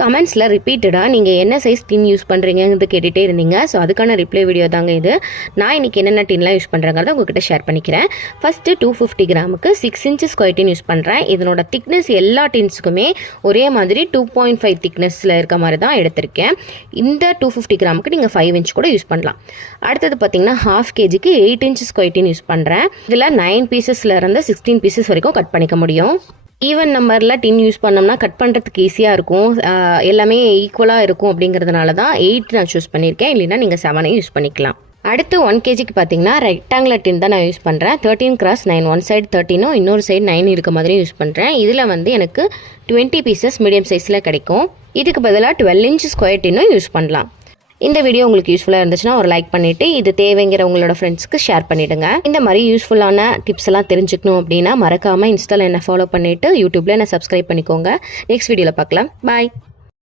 கமெண்ட்ஸில் ரிப்பீட்டடாக நீங்கள் என்ன சைஸ் டின் யூஸ் பண்ணுறீங்கிறது கேட்டுகிட்டே இருந்தீங்க. ஸோ அதுக்கான ரிப்ளை வீடியோ தாங்க இது. நான் இன்றைக்கி என்னென்ன டின்லாம் யூஸ் பண்ணுறேங்கிறத உங்கள்கிட்ட ஷேர் பண்ணிக்கிறேன். ஃபஸ்ட்டு 250 கிராமுக்கு 6 inches ஸ்கொயர் டின் யூஸ் பண்ணுறேன். இதனோட திக்னஸ் எல்லா டின்ஸுக்குமே ஒரே மாதிரி 2.5 திக்னஸில் இருக்க மாதிரி தான் எடுத்திருக்கேன். இந்த 250 கிராமுக்கு நீங்கள் 5 inch கூட யூஸ் பண்ணலாம். அடுத்தது பார்த்தீங்கன்னா 1/2 kgக்கு 8 inches ஸ்கொயர் டின் யூஸ் பண்ணுறேன். இதில் 9 பீசஸ்லேருந்து 16 பீசஸ் வரைக்கும் கட் பண்ணிக்க முடியும். ஈவன் நம்பரில் டின் யூஸ் பண்ணோம்னா கட் பண்ணுறதுக்கு ஈஸியாக இருக்கும், எல்லாமே ஈக்குவலாக இருக்கும். அப்படிங்கிறதுனால தான் 8 நான் சூஸ் பண்ணியிருக்கேன். இல்லைன்னா நீங்கள் 7 யூஸ் பண்ணிக்கலாம். அடுத்து 1 kgக்கு பார்த்தீங்கன்னா ரெக்டாங்குலர் டின் தான் நான் யூஸ் பண்ணுறேன். 13x9, ஒன் சைடு 13 இன்னொரு சைடு 9 இருக்க மாதிரி யூஸ் பண்ணுறேன். இதில் எனக்கு 20 பீசஸ் மீடியம் சைஸில் கிடைக்கும். இதுக்கு பதிலாக 12 inch ஸ்கொயர் டின்னும் யூஸ் பண்ணலாம். இந்த வீடியோ உங்களுக்கு யூஸ்ஃபுல்லாக இருந்துச்சுன்னா ஒரு லைக் பண்ணிவிட்டு இது தேவைங்கிற உங்களோட ஃப்ரெண்ட்ஸ்க்கு ஷேர் பண்ணிவிடுங்க. இந்த மாதிரி யூஸ்ஃபுல்லான டிப்ஸ் எல்லாம் தெரிஞ்சுக்கணும் அப்படின்னா மறக்காமல் இன்ஸ்டாவில் என்ன ஃபாலோ பண்ணிவிட்டு யூடியூப்பில் என்ன சப்ஸ்கிரைப் பண்ணிக்கோங்க. நெக்ஸ்ட் வீடியோவில் பார்க்கலாம். பாய்.